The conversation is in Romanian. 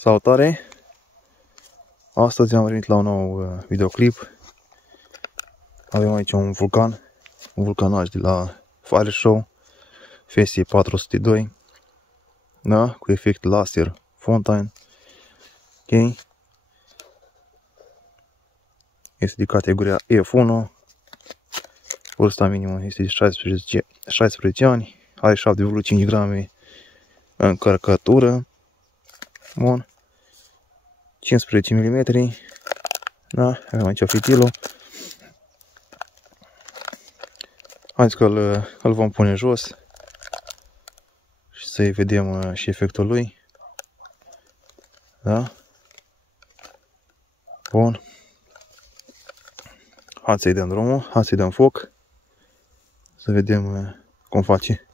Salutare! Astăzi am venit la un nou videoclip. Avem aici un vulcanaj de la Fire Show FSI 402, da? Cu efect laser Fountain. Ok. Este de categoria F1. Vârsta minimă este de 16 ani. Are 7,5 grame încărcătură. Bun. 15 mm. Da? Avem aici fitilul. Haideți că îl vom pune jos și să-i vedem și efectul lui. Da? Bun. Hai să-i dăm drumul, hai să-i dăm foc. Să vedem cum face.